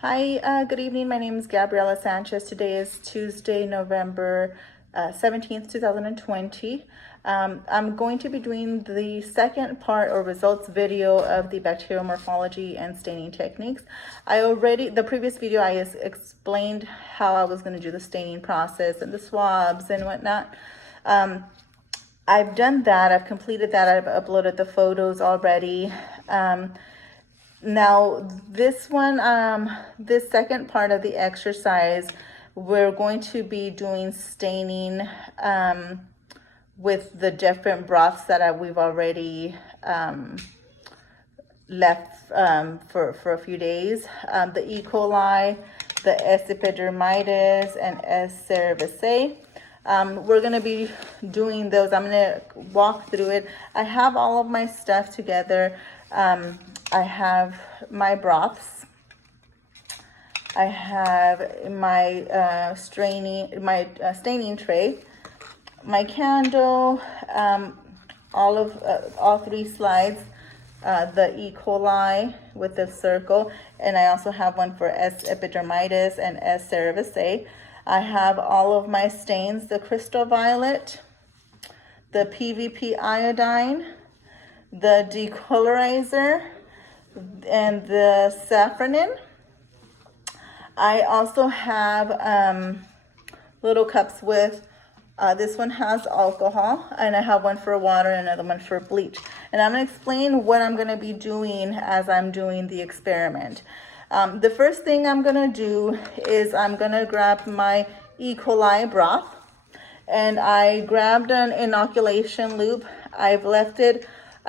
Hi, good evening. My name is Gabriela Sanchez. Today is Tuesday, November 17th, 2020. I'm going to be doing the second part or results video of the bacterial morphology and staining techniques. The previous video, I explained how I was going to do the staining process and the swabs and whatnot. I've done that. I've completed that. I've uploaded the photos already. Now this one, this second part of the exercise, we're going to be doing staining with the different broths that we've already left for a few days. The E. coli, the S. epidermidis, and S. cerevisiae. We're going to be doing those. I'm going to walk through it. I have all of my stuff together. I have my broths. I have my staining tray, my candle, all three slides, the E. coli with the circle, and I also have one for S. epidermidis and S. cerevisiae. I have all of my stains, the crystal violet, the PVP iodine, the decolorizer, and the safranin. I also have little cups with, this one has alcohol, and I have one for water and another one for bleach. And I'm going to explain what I'm going to be doing as I'm doing the experiment. The first thing I'm going to do is I'm going to grab my E. coli broth, and I grabbed an inoculation loop.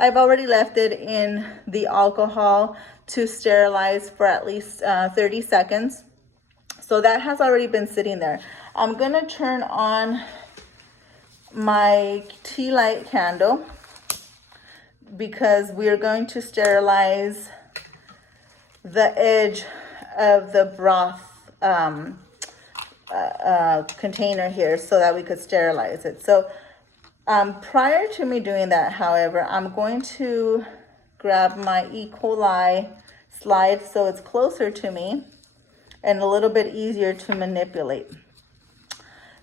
I've already left it in the alcohol to sterilize for at least 30 seconds. So that has already been sitting there. I'm going to turn on my tea light candle because we're going to sterilize the edge of the broth container here so that we could sterilize it. So prior to me doing that, however, I'm going to grab my E. coli slide so it's closer to me and a little bit easier to manipulate.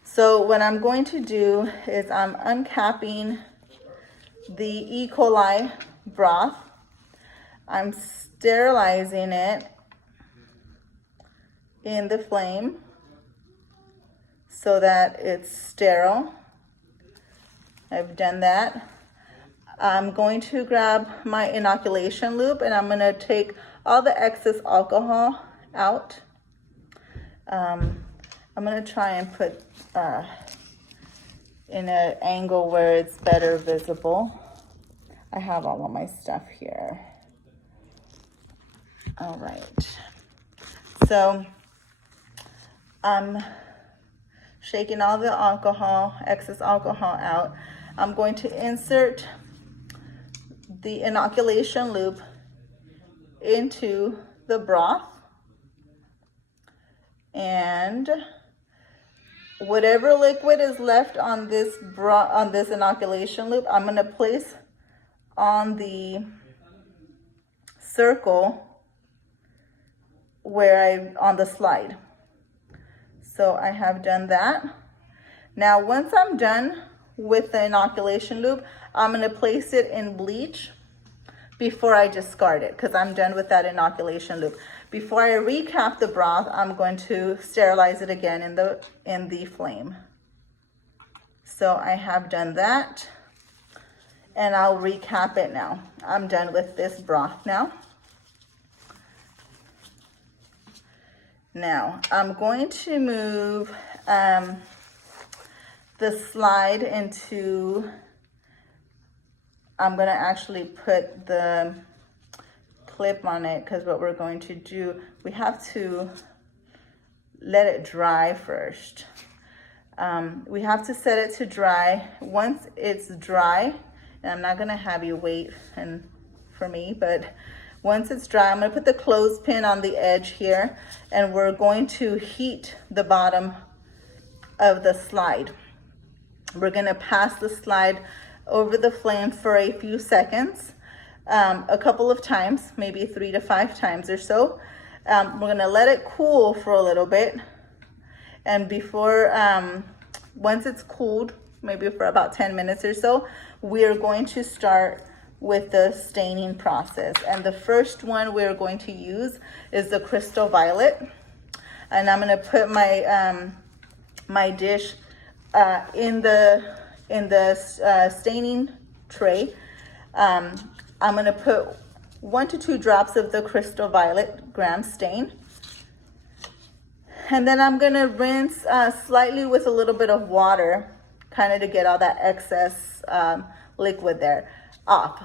So what I'm going to do is I'm uncapping the E. coli broth. I'm sterilizing it in the flame so that it's sterile. I've done that. I'm going to grab my inoculation loop and I'm going to take all the excess alcohol out. I'm going to try and put in an angle where it's better visible. I have all of my stuff here. All right. So I'm shaking all the excess alcohol out. I'm going to insert the inoculation loop into the broth, and whatever liquid is left on this inoculation loop, I'm going to place on the circle on the slide. So I have done that. Now, once I'm done with the inoculation loop, I'm going to place it in bleach before I discard it because I'm done with that inoculation loop. Before I recap the broth, I'm going to sterilize it again in the flame. So I have done that, and I'll recap it now. I'm done with this broth now. Now, I'm going to move the slide into, I'm going to actually put the clip on it because what we're going to do, we have to let it dry first. We have to set it to dry. Once it's dry, and I'm not going to have you wait for me, but once it's dry, I'm going to put the clothespin on the edge here, and we're going to heat the bottom of the slide. We're going to pass the slide over the flame for a few seconds, a couple of times, maybe 3 to 5 times or so. We're gonna let it cool for a little bit. And before, once it's cooled, maybe for about 10 minutes or so, we are going to start with the staining process. And the first one we're going to use is the crystal violet. And I'm gonna put my my dish in the staining tray. I'm gonna put 1 to 2 drops of the crystal violet gram stain. And then I'm gonna rinse slightly with a little bit of water, kind of to get all that excess liquid there off.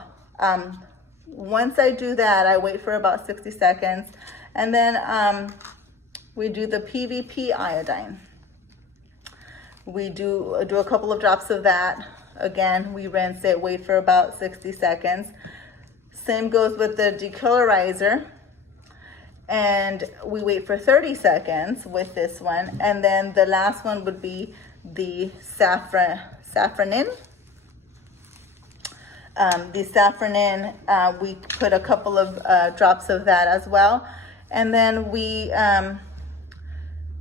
Once I do that, I wait for about 60 seconds, and then we do the PVP iodine. We do a couple of drops of that. Again, we rinse it, wait for about 60 seconds. Same goes with the decolorizer. And we wait for 30 seconds with this one. And then the last one would be the saffronin. The saffronin, we put a couple of drops of that as well. And then we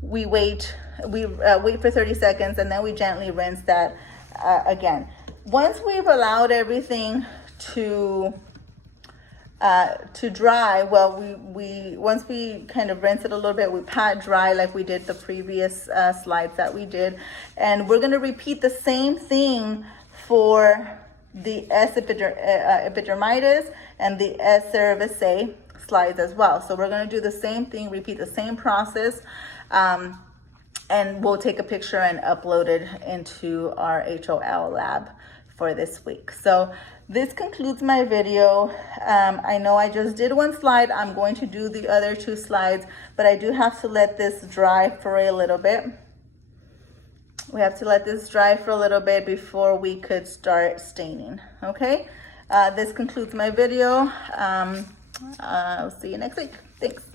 wait for 30 seconds, and then we gently rinse that again. Once we've allowed everything to dry, well, once we kind of rinse it a little bit, we pat dry like we did the previous slides that we did. And we're going to repeat the same thing for the S. epidermidis and the S. cerevisiae slides as well. So we're going to do the same thing, repeat the same process, and we'll take a picture and upload it into our HOL lab for this week. So this concludes my video. I know I just did one slide. I'm going to do the other 2 slides, but I do have to let this dry for a little bit. We have to let this dry for a little bit before we could start staining, okay? This concludes my video. I'll see you next week. Thanks.